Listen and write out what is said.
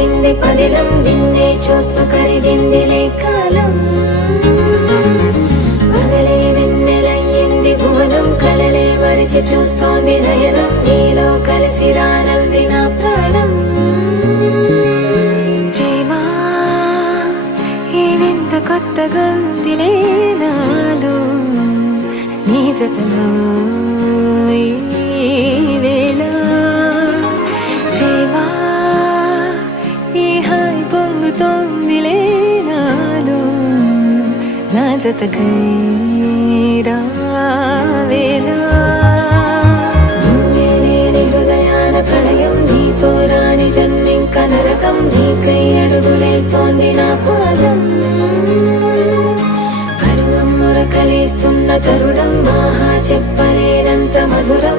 తెలిసింది పదిలం నిన్నే చూస్తూ కరిగిందిలే కాలం పగలే వెన్నెలయ్యింది భువనం కలలే మరిచి చూస్తోంది నయనం నీలో కలిసి రానంది నా ప్రాణం ప్రేమ ఈ వింత కొత్తగా ఉందిలే నాలో నీ జతలో ఈ వేళ ప్రేమ ఈ హాయి పొంగుతోందిలే నాలో నా జతకై